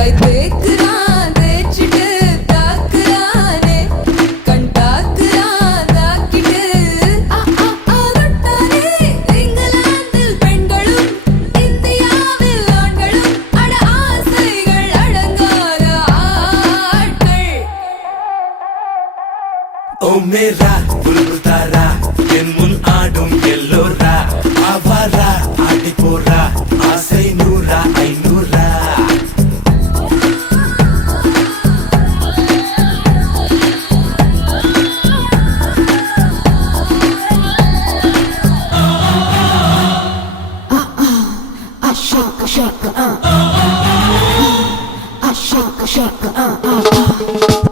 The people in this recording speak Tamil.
கை தேக்குறான் தேய்ச்சிட்டு தாக்குறானே கண் தாக்குறான் தாக்கிட்டு தொட்டானே இங்கிலாந்தில் பெண்களும் இந்தியாவில் ஆண்களும் அட ஆசைகள் அடங்காத ஆட்கள் ஓ மேரா புல்புல் தாரா என் முன் ஆடும் எல்லோரா ஆவாரா ஆடி போரா ஆசை நூறா ஐநூறா shake, shake,